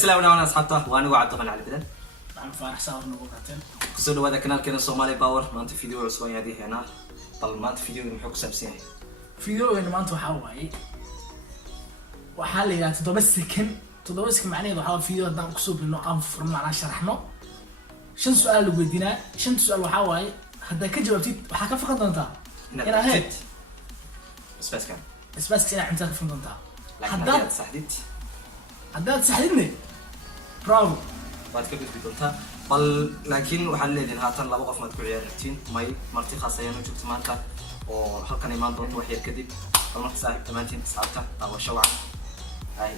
السلام عليكم أصحابته وأنا وعبد الغني على بدن. عم فارح صار نقولتين. كسرنا هذا كنال كنا الصومالي باور ما أنت فيديو عصواني هذه هنا. طل ما أنت فيديو محوك سبسين. فيديو إنه ما أنتوا حواي. وحالي يعني تدبسك معني إذا حاول فيديو قدام كسوب إنه أنفرنا على شرحنا. شن سؤال اللي بدينا؟ شن سؤال وحواي؟ هذا كجوابتي وحكى فقط أنت. أنا هيك. بس كم. بس كنا عم تعرف أنت. حداد سحدت. حداد سحدني. برافو. بعد كده بيقولها بل لكن وحل لدين هاتن لا وقف ما تقول يا رتين ماي مرتي خاصة يعني وجبت مانتا وحلقة إيمان ضد وحير كذب طبعا صاحب 8 ساعتها أو شوعة هاي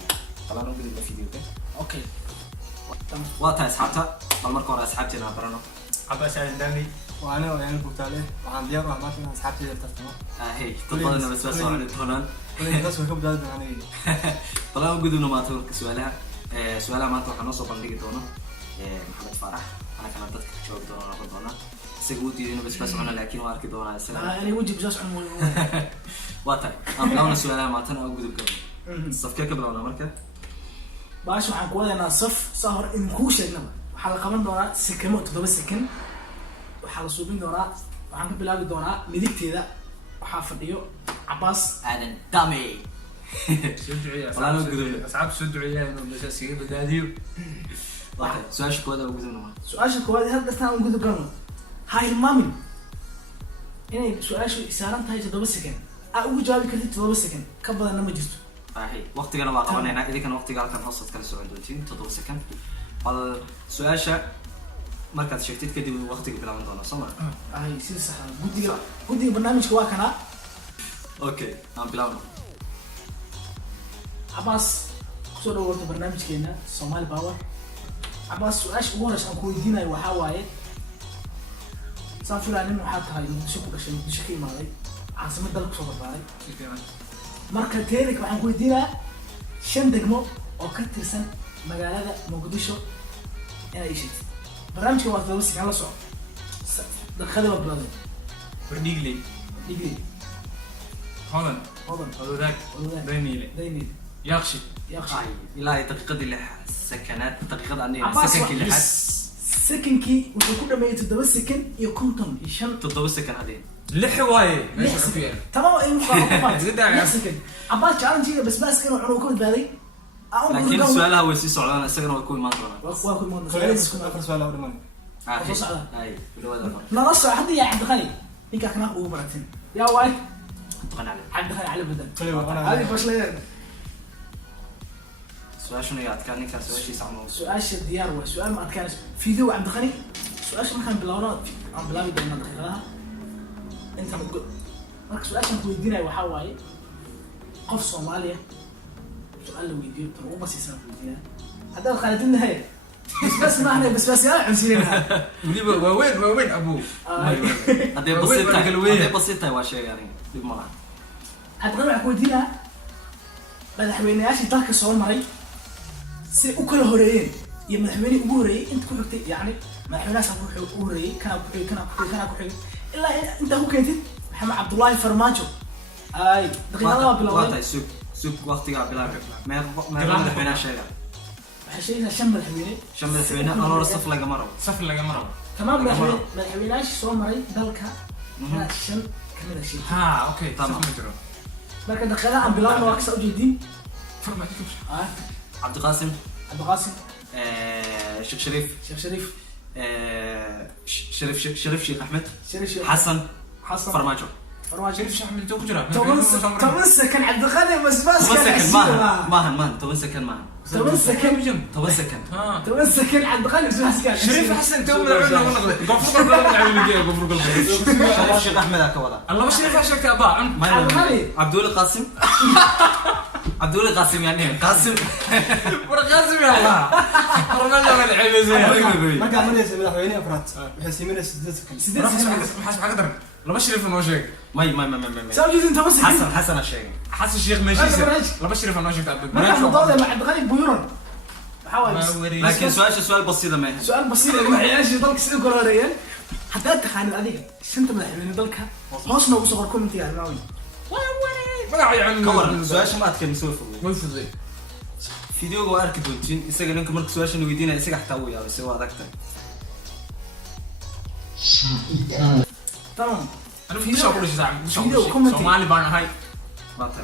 طبعا نقول الفيديو ده أوكي وقتها أصحابها بالمركور أصحابتي أنا برانو عباس علي الدمي وأنا ويعني بوتالي وعن ديار وعماتي مع أصحابتي اللي تفتنا هي تفضلنا بس وعلى هنا بس وكم داد يعني طبعا نقول إنه ما تقول سؤالها سؤالها ما تروح نص وبنلقي دونا محمد فرح أنا كان ضدك شو بدونا ناخذ دونا سجودي إنه بس معنا لكن ما أركض دونا أنا وجهي بجاس عمو واتاي لونا سؤالها ما تنا أو قدوم قبل الصف قبل ولا مركز باش waxaan ku wadaynaa saf sahar in ku sheegnaba waxa la qaban doonaa sekamo 7 second waxa la suubin doonaa waxaan ka bilaabi doonaa midigteeda waxa fadhiyo Abbas Adan Dami والله قدوم أصحاب سدعية إنه بس سيجي بداديو سؤال شكوى أو قدوم سؤال شكوى هذا دستان أو قدوم كانوا هاي المامين إني سؤال شو إسارة هاي 7 second أقول جوابي كذي 7 second كبر أنا ما جرت هاي وقت قالوا واقعنا إذا كان وقت قال كان حصة كان سؤال دوتين 7 second على سؤال شا مركز شفتيت كده وقت قبل عن دونا صمر هاي سير صح قدي برنامج كوا كنا أوكي نعم بلاونه Abbas kusoo dhawaado barnaamijkeena Somali Power Abbas su'aash ugu horeysa aan ku weydiinayo waxa waaye saafuraanin waxa tahay muqdisho ku dhashay muqdisho ka imaaday caasimada dalka soo barbaaray marka teerik waxaan ku weydiinaa 5 degmo oo ka tirsan magaalada muqdisho inay isheegto barnaamijka waa dawlad si kala socdo dakhadaba bilaaday برديجلي هولن هذاك دينيلي ياخشي لا دقيقة اللي سكنات دقيقة عني سكن كل حد سكن كي وتكون لما يتدبس سكن يكونتم يشان تدبس سكن هذين لحواي ماشي فيها تمام اي مقاطعات سكن عباس جعلن شيء بس كانوا عنو كل بالي لكن سؤالها هو يصير صعلان السكن ويكون ما طلع واكل ما سؤال أول مرة هاي نرص حد يا عبد الغني هيك كنا هو مرتين يا واي عبد الغني على بدن هذه باش ليه سؤال شنو يعتكرني كان سؤال شيء صعب سؤال الديار وسؤال ما كان فيديو عبد الغني سؤال ما كان بلاونا عم بلاوي بين دقيقة انت بتقول مركز سؤال شنو ويدينا وحواي قف صوماليا سؤال لو ويديو ترى بس يسمع ويدينا هذا خالدنا هي بس ما احنا بس يا عمسينا وين ابوه هذه بسيطة واشياء يعني بالمرة هتقول لك ويدينا madaxweynayaashii dalka soo maray si u kala horeeyeen iyo madaxweyne ugu horeeyay inta ku xigtay yaani madaxweynahaas wuxuu ugu horeeyay kana ku xigay ilaa inta ku keentid Maxamed Cabdullaahi Farmaajo ay daqiiqada bilowday suuq waqtiga bilaabay ma madaxweynaha sheega waxa sheegay shan madaxweyne anoo saf laga maro tamam madaxweynayaashii soo maray dalka shan kamid ah sheegay ها اوكي تمام marka daqiiqada aan bilaabno waa ka soo jeedin عبد القاسم شيخ شريف شيخ أحمد حسن فرماجو شريف شيخ أحمد توجرا تمسك كان عبد الغني بس ماهن تمسك عبد الغني بس كان شريف حسن تو من العلم غفور قلبي شريف شيخ أحمد أكولا الله مش شريف عشان كأبا عبد القاسم يعني قاسم قاسم يا الله والله ما العيب زين ما قام ليس مدحويني افراد بحيث يمين 6 سكن حسب حقدر لا بشرف انه شيء ما سوي انت بس حسن الشيخ حسن الشيخ ماشي لا بشرف انه شيء تعبد ما كان مضاد مع عبد الغني بيورن لكن سؤال بسيط ما سؤال بسيط waxay dalka sida gorareeyeen hadaa taxaan adiga shanta madaxweyne dalka hoosna ugu soo qor commentiga armaawin ما يعني كور سؤال ما أتكلم سوي وين فضي فيديو جو أركض وتين إستجا لينك مركز سؤال شنو يدينا إستجا حتوي يا بس هو أكتر تمام انا مش هقول شيء زعل مش فيديو هقول كومنتي. شيء سومالي بان هاي بطل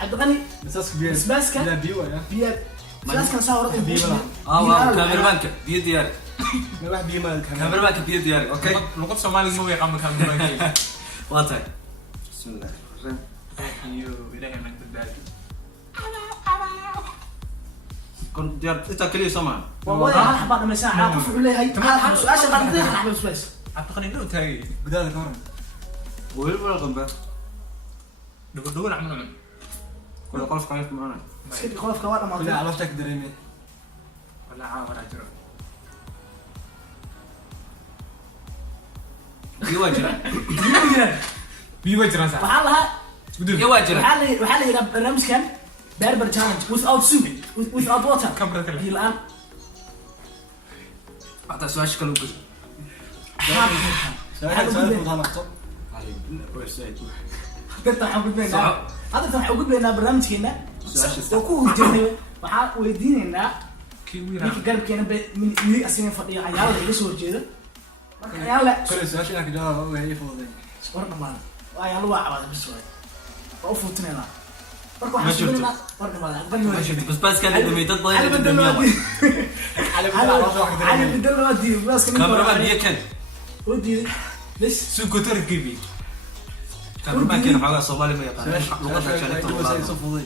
عبد الغني بس كبير بس لا كان بيو يا بيا بس كان صار رقم بيبا. كاميرا بانك بيد دياري ما واحد بيو مال كاميرا بانك بيد دياري أوكي لغة سومالي مو يقام كاميرا بطل بسم الله ايوه الهي انك بالذات كنت ديار أنت كلي سمع والله هذا حبار من ساعة عاطف ولا هي تمام سؤال شغال دقيقة نحن بس اعتقد انه تاي بداية كمان وين ولا غنبة دول عملوا ولا قلف قايف معنا سكت خلاص كوارع ما كلها طلع عرفتك دريمي ولا عاور اجر يواجه بيوجر صح وحالها يواجه وحالها برنامج كان بربر تشالنج without soup without water كبرت هي لك الآن أعطى سؤال شكله كذا سؤال مطانة طب قلت حقول بينا صعب. هذا حقول بينا برنامج كنا سؤال شو وكو جرني waxaa weydiinaynaa كيويرا ninka garabkeena midig asiga fadhiya ayaala iga soo horjeeda marka ayaala كل سؤال شنو كجواب هو هي فوضى war dhamaan ayaala waa cabaada bis waay waa u fuutinaynaa marka waxaan sugaynaa war dhamaan بس بس كان لما يتضايق علي بدل الدنيا ما على علي بدل ما دي بس كاميرا مان هي كان ودي ليش سوكو تركبي كاميرا مان كان حاجة صومالي ما يقال لغتها سؤال كانت فوضى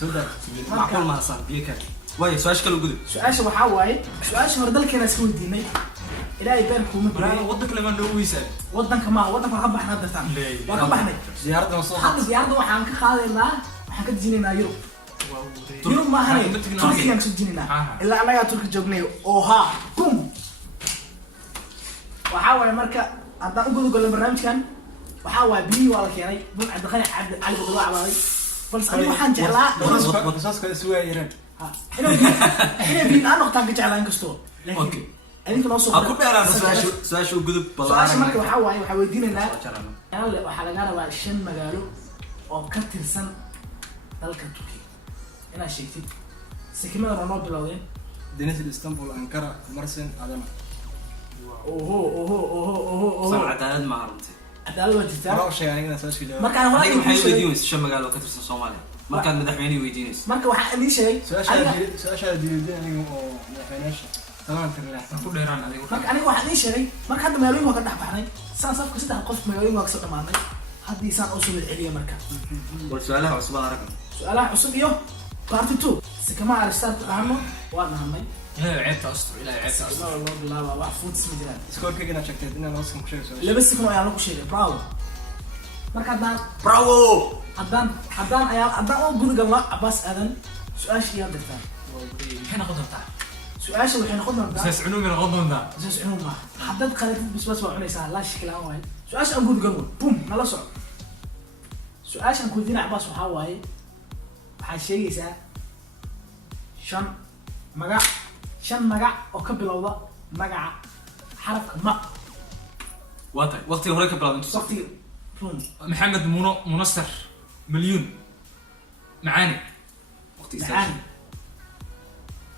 سؤال معقول ما صار هي كان واي سؤال شكله كذا su-aasha waxaa waaye su-aasha hore dalkeena iska weydiinay ilaahay been kuuma برا bariyay ودك لما نو يسال wadanka maa wadanka waa ka baxnaa dartaan waa ka baxnay زيارة مصطفى hadda diyaaradda waxaan ka qaadaynaa waxaan ka dejinaynaa yurub yurub maahane turkiyaan soo dejinaynaa ilaa annagaa turki joognay oo haa bum waxaa waaye marka haddaan u gudugalo barnaamijkan waxaa waaye biyihii waa la keenay bun cabdiqani cali badaloo cabaaday balse anigu waxaan jeclaa قصص كذا سوى إيران inay biin aan noqotaan ka jeclaa inkastoo أوكي. laakiin idinka noo soo أكو بيعرف سؤال شو كذا su-aasha marka waxaa waaye waxaa weydiinaynaa بلان yaale waxaa laga rabaa 5 magaalo oo ka tirsan dalka turkiga inaad sheegtid sikimadana noo bilowdeen دينيس اسطنبول أنقرة مرسين عدن oho صار عدالة ما عرفتي cadaalad waa jirtaa مرة شيء يعني أنا سويش كده marka aan هذيك waxaan محيو idiin sheegay ويدينس شو مقالو كتر الصومالي ما كان مدحويني ويدينس marka waxaan idiin sheegay سؤال شهادة دين يعني ما فيناش تمام كده كل هيران هذه marka aniga waxaan idiin sheegay marka hadda magaalooyin waa ka dhex baxnay saan safka 3 qof magaalooyin waa ka soo dhamaanay haddii saan u soo celiya marka والسؤال هو سؤال رقم su-aalaha cusub iyo party 2 sikama aristarka dhahno waa dhahnay لا عيبت استر الى عيبت استر ilaa loo bilaaba wax fuutis ma jiraan سكور كده شكلت إن أنا أصلا كشيء سؤال laba sikno ayaan lagu sheegay bravo marka براوو haddaan oo gudagalno cabaas aadan su-aasha iyaa dirtaan الحين قدرتها su-aasha waxay noqon doontaa بس عنوم من غضون ذا asaas cunug maaha haddaad qalatid bisbas waa cunaysaa laa shakil aan waaye su-aasha aan gudagalno bum nala soco su-aashaan kuweydiina cabaas waxaa waaye waxaad sheegaysaa 5 magac oo ka bilowda magaca xarafka ma وقتي هوريك بلان انت waqtiga run محمد منصر مليون معاني وقتي macaan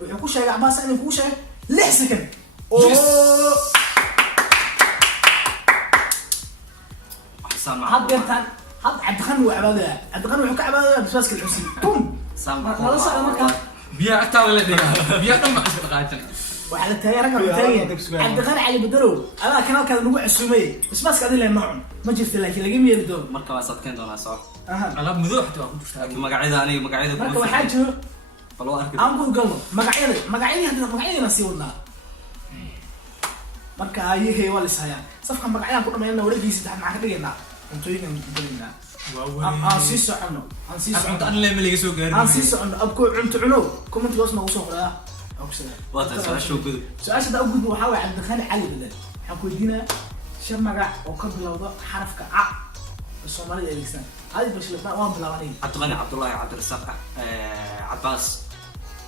wuxuu ku sheegay cabaas inuu kugu sheegay 6 second Yes. حسام had deertaan had cabdiqani waa cabaadaya cabdiqani wuxuu ka cabaadaya bisbaaska الحسين bum سام nala socda marka بيا حتى ولا دقيقة بيا دم بعد دقائق waxaa la taagay ragga la taagay cabdiqani cali badarow adaa kanaalkaada nagu casuumay bisbaaska adii leen noocun ma jirta laakiin laga meeli doono marka waa sadkeen doonaa soo aha على مذوح تبغى كنت laakiin magacyada aniga magacyada marka waxaa jiro bal waa arki aan guud galno magacyadii hadda magacyadiina sii wadnaa marka ayihii waa lishayaa safka magacyadaan ku dhamaynana wareegii saddex maxaan ka dhigaynaa cuntooyinkaan gudbinaynaa aan sii soconno أنت أنا لما اللي يسوق aan sii soconno abkoo cunto cunow commentiga hoos noogu soo qoraa waa tahay su'aasha show gudub su-aasha daa u gudbo waxaa waaye cabdiqani cali badan waxaan ku weydiinaa 5 magac oo ka bilowda xarafka ca ee soomaalida adeegsan hadi bashilabaan waan bilaabanay cabdiqani cabdullaahi cabdirasaaq cabaas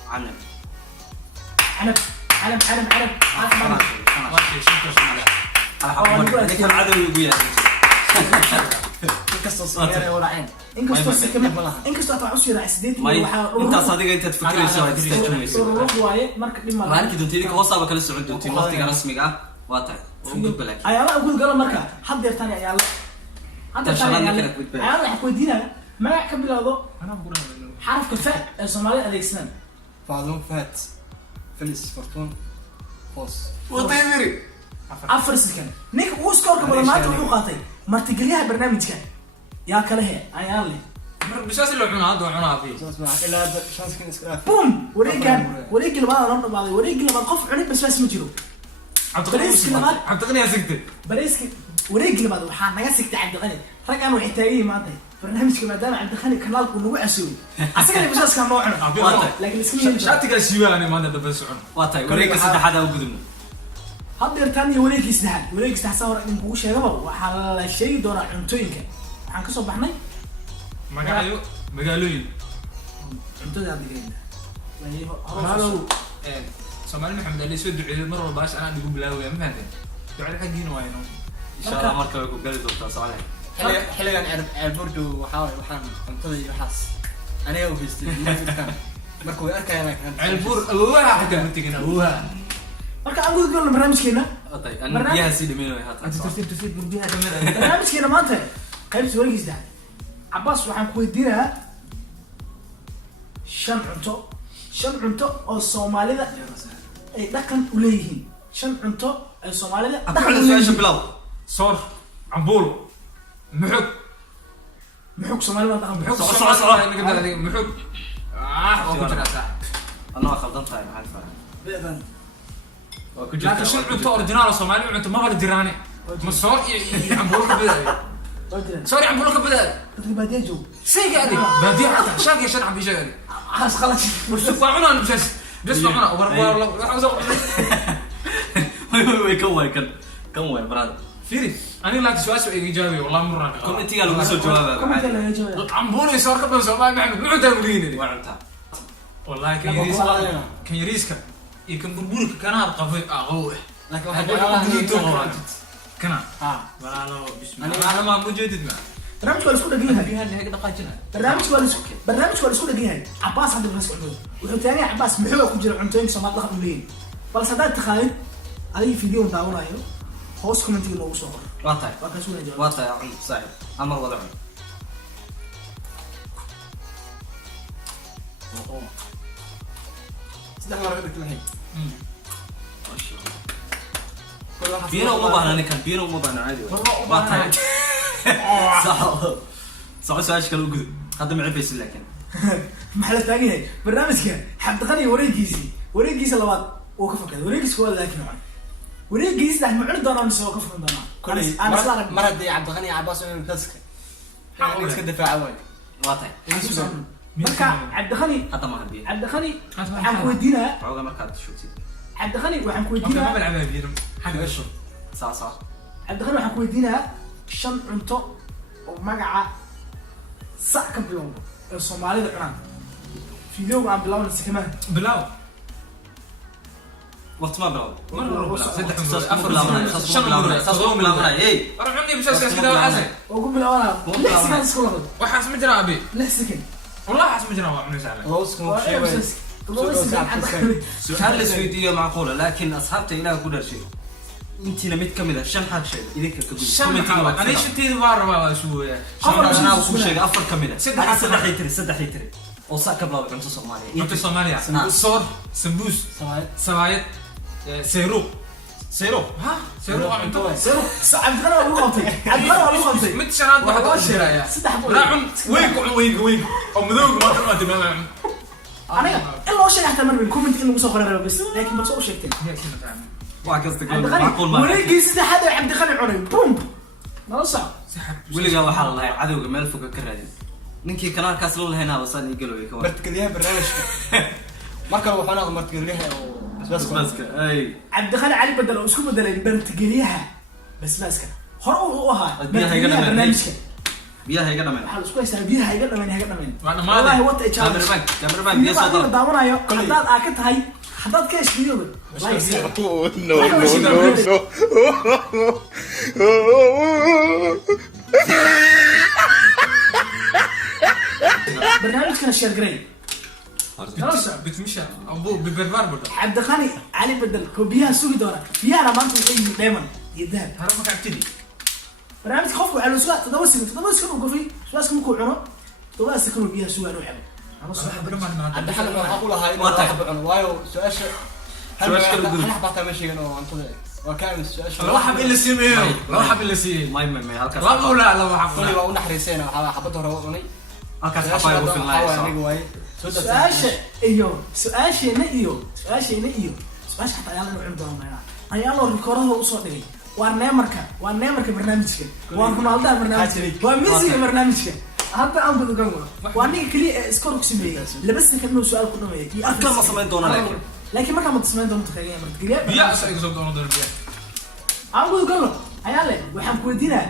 canab canab ماشي شكرا ninkan cadow ugu yahay inkastoo Soomaaliya ay walaaceen inkastoo si kamid malaha inkastoo taa usii raac sideed may waxa intaas adiga intaad fikirayso waa distaajinayso ruux waaye marka dhima maalinki doonteedii ka hoosaaba kala socon doontiin waqtiga rasmiga ah waa tahay oo gudba laakiin ayaala ugu galo marka haddeer tani ayaala hadda tani ayaala waxa ku weydiinaya magac ka bilowdo xarafka fa ee Soomaaliya adeegsanaan Fadlan Fat Felis Fortun Hos wadayri afar second ninka uu scoorka badan maanta wuxuu qaatay martigeliyaha barnaamijka yaa kale he ayaala leh bishaas loo cunaa hadda cunaa fi saas ma ilaa shanskin iska boom wareeg labaad loo dhamaaday wareeg labaad qof cunay basbaas ma jiro cabdiqani yaa sigtay bareyski wareeg labaad waxaa naga sigtay cabdiqani rag aan waxay taagay maanta barnaamijka maadaama cabdiqani kanaalku nagu casooy asagana basbaas ka noocan laakiin iska shaatiga siiwaane maanta daba socon waa tahay wareegga saddexaad aan gudubno haddeer tan iyo wareegii saddexaad sawir in kugu sheegaba waxaa la sheegi doonaa cuntooyinka waxaan kasoo baxnay magacyo magaalooyin cuntada aad digayna Soomaali Maxamed Ali soo duceeyay mar walba aan dhigu bilaaway ma fahanteen ducada xaqiina waa inoo insha Allah marka way ku gali doontaa Soomaaliya xiligan Alberto waxaan cuntada iyo waxaas aniga u haystay marka way arkayaan laakiin Albur awooha xataa mutigan awooha marka aan guud galno barnaamijkeena atay an biyaha si dhimeeyo hay haatan tartiib biyaha dhammaan barnaamijkeena maanta qaybta wareegii saddexaad Abbas waxaan ku weydiinayaa shan cunto oo Soomaalida ay dhaqan u leeyihiin shan cunto ay Soomaalida dhaqan u leeyihiin bilaw soor cambuul muxug Soomaalida dhaqan muxug oo ku jira sax anoo khaldan tahay maxay fara beedan waa ku jirta laakiin shan cunto original Soomaali cunto ma hor jiraane ma soor iyo cambuul ka biday soor cambuul ka biday dadka baadiya joog سيجي أدي بدي حتى شاكي شرح بيجي خلاص خلاص وعنا بس معنا والله كم وين براد فيري أنا لا تسوي إجابي والله مرة كم أنت قالوا بس الجواب كم كان يجوا عمبوني صار قبل زمان معنا معدا مدينة وعنتها والله كان يريسك يمكن بربورك كان أرقى أغوه لكن كنا ولا لا بسم الله أنا ما مجدد معه برنامج ولا سكول دقيقة فيها اللي هيك دقاجنا برنامج ولا سكول دقيقة عباس عنده بس عمود وثاني عباس محور كوجر عمتين سمات لها مليين بس هذا تخيل علي فيديو داونا يو هوس كومنتي لو صور واطي وكسونا جواب واطي يا عم صاحب أمر وضع صدق مرة قلت الحين بينا وما بهنا نكن بينا وما بهنا عادي واطي صح سؤال كلو قد هذا معي بس لكن محل ثاني برنامج كان حد غني وريجيسي لواد وقف كذا وريجيسي هو لكن وريجيسي ده معرض أنا مسوي وقف من ضمان أنا مرة دي عبد الغني عباس من الكسك يعني كده دفاع أول واطي مركا عبد الغني هذا ما هبي عبد الغني عم كودينا عوضة مركا شو تي عبد الغني وعم ما كودينا بلعبها بيرم حاجة وش صح عبد الغني وعم كودينا شن عنتو ومقعة صح كبلون الصومالي ذكران فيديو عم بلاون كمان بلاو وقت ما بلاو مرة صدق أفر بلاو إيه أروح عندي بس أسكت كذا وعزة وقوم بالأولا ليش كان سكول وحاس مجرى أبي ليش سكن والله حاس مجرى وعمل زعلان روسكم شيء سؤال السويدية معقولة لكن أصحابتي إلى كل شيء أنت نميت كمدة شن حاجة شيء إذا شن حاجة أنا شفتي مرة ما شو أنا أقول شيء أفر كمدة سد حيتري وصاك بلا بنت صومالية أنت صومالية صور سمبوس سوايد سيروب ها سيروب أنتوا عبد الغني أبو خمسة عبد الغني أبو خمسة مت شنات واحد أشياء يا راعم ويك أو مذوق ما تبغى أنا إلا شيء أحتمل من كومنت إنه مسوي خير بس لكن بس أول شيء تاني وعكستك عبد معقول الغني ما وريجي سيد حدا عبد الغني عري بوم ما صح ولقى واحد الله عدو مال فوق كرادين نكي كنار كاسلو لهنا وصل يقولوا يكون مرتكليها برنامج مركب وحنا مرتكليها بس اي عبد الغني علي بدل اسكو بدل برتقليها بس هو هاي بيها هيقدر برنامج بيها هيقدر من حال اسكو يستاهل بيها هيقدر من وأنا ما والله هو تشالنج كاميرا بانك بيها صوت داونايو حداد اكت هاي حداد كاش فيديو والله يصير no. barnaamijkana sheer garay بتمشى ابو ببربر برضه cabdiqani cali bedel ko biyaha sugi doona biyahana maanta waxay yihiin dheeman iyo dahab هذا ما كان barnaamijka qofku waxaa la sugaa 7 sano uu gofay su'aasku markuu cuno 7 sano biyaha sugaa inuu xabo عبد الحليم waxaan ku lahaa inuu wax bacno waayo su'aasha hal xabata ma sheegan oo antada waa kaamil su'aasha لو حب اللي سيميو لو حب اللي سيميو ما halkaas لا ولا لو حب kulli waa u naxariisayna waxa xabada hore u cunay halkaas xabay ugu filnaa aniga waaye su-aasha su-aasheena su-aasha xataa ayaa la cuni doona ayaa loo rikoorada usoo dhigay waa neemarka barnaamijka waa ronaldaha barnaamijka waa messiga barnaamijka hadda aan gudugan waa ninka keliya ee iskor ku sameeyey 2 second inuu su-aal ku dhameeyay iyo afka ma samayn doona laakiin markaa ma samayn doona taqaagaya marka keliya يا اسا يقصد دون دون بيا aan gudugan ayaa le waxaan ku weydiinaa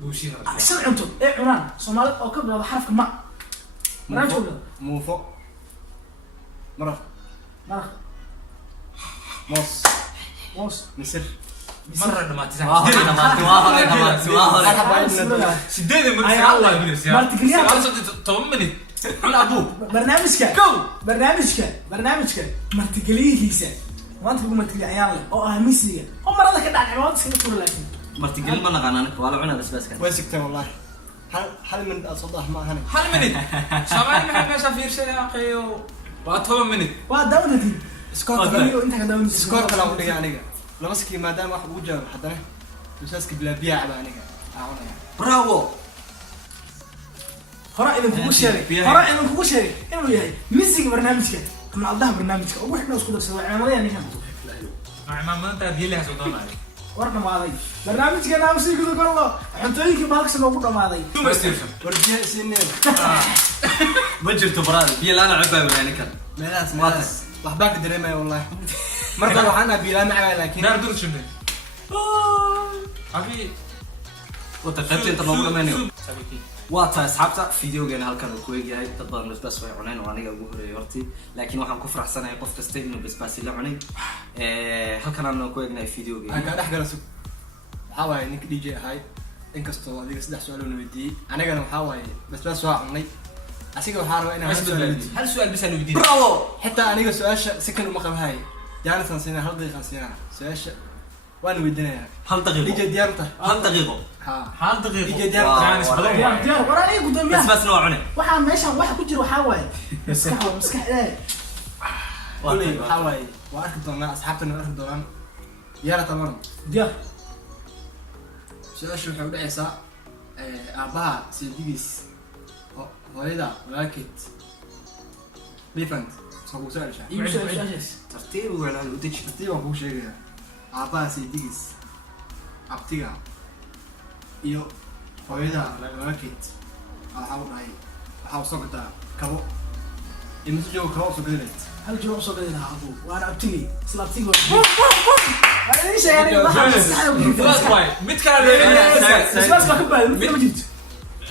بوشير shan cunto ee cunaan Soomaalida oo ka bilowda xarafka ma barnaamijka muufo maraq maraq moos misir مره ما تزعل سديد من الله يجلس يا طمني على ابوك barnaamijka martigeliyihiisa maanta lagu martigeliya ayaan leh oo ah misiga oo marada ka dhacay waa iska furo laakiin martigel ma naqaan waa la cunaa basbaaska way sigtay wallahi hal min asadah ma ahani هل منت سامعني ما حد شاف يرسل يا اخي واتهم منت waa dawladii iskoorka inta ka dawladii iskoorka la udhigay aniga laba sikii maadaama wax ugu jawaab haddana usaaska bilaa biyaa ba aniga aawnaya bravo hore idin kugu sheegay inuu yahay misiga barnaamijka ronaldaha barnaamijka ugu xidhan isku darsan waa ciidamada ninkan ما انت دي لها سودان عليك war dhamaaday barnaamijkeena aan sii gudo karno xuntooyinkii baalkasa noogu dhamaaday ثم استيرشن wardiya isineen ma jirto brad biyo laana cabaa walaani kan meelaas waxbaa ka dareemaya wallahi marka waxaan abiilaa macaa laakiin دار دور شنو ابي wata qaybta inta loogu dhameynayo waa tahay asxaabta videogeena halkan uu ku eegyahay dad badan basbaas way cuneen oo aniga ugu horeeyay hortii laakiin waxaan ku faraxsanahay qof kasta inuu basbaas la cunay halkan aan ku eegnay videogeena aan ka dhex gala sug waxaa waaye ninka DJ ahay inkastoo adiga 3 su'aal oo weydiiyay anigana waxaa waaye basbaas waa cunay asiga waxaa rabaa inaan هل سؤال بس انا بدي bravo xitaa aniga su'aasha si kan uma qabahay jaanisan siina hal daqiiqan siina su'aasha waan weydiinayaa hal daqiiqo DJ diyaar u tahay hal daqiiqo ha حال دقيقه DJ diyaar Wow. يعني diyaar war aniga gudoomiyaha basbaasna waa cune waxaa meeshan waxa ku jira waxaa waaye maskax ilaahay kulli waxaa waaye waa arki doonaa asxaabtana arki doonaan yaara taban diyaar su-aasha waxay u dhacaysaa aabbaha seedigiis hooyada walaalkeed bifant soo kugu soo ceshaa iigu soo ceshaashaas tartiib ugu celcel u deji tartiib waan kugu sheegayaa aabbaha seedigiis abtiga iyo hooyada walaalkeed waxaa u dhahay waxaa u soo gataa kabo imise joogo kabo u soo gadi lahayd hal jiro usoo gadi lahaa abu waana abtigay isla abtigay waa idin sheegay waxaa maskaxda ku jirta خلاص باي مت كان ليه isbaas baa ka baaday mid kale ma jirto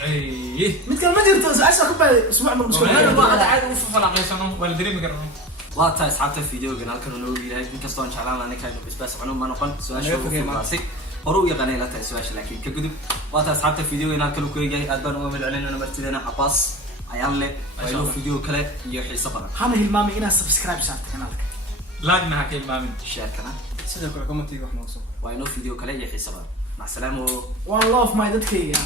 اي mid kale ma jirto isbaas baa ka baaday isbuuc ma isku انا ما عاد اوف فلاقيسانو ولا دريم يقرنو waa tahay asxaabta videogeena halkan uu noogu yahay inkastoo aan jeclaan lahaa ninka basbaas cuno ma noqon su-aasha ugu fududaasay hore u yaqaanay la tahay su-aasha laakiin ka gudub waa tahay asxaabta videogeena halkan uu ku eegyahay aad baan uga madcelinayna martideena cabaas ayaan leh waa video kale iyo xiiso badan hana hilmaamay inaad subscribe saarto kanaalka لاقنا حكي مامي sheerkana sidoo kale commentiga wax nooga soo waa inoo video kale iyo xiiso badan mac salaamo one love my dadkayga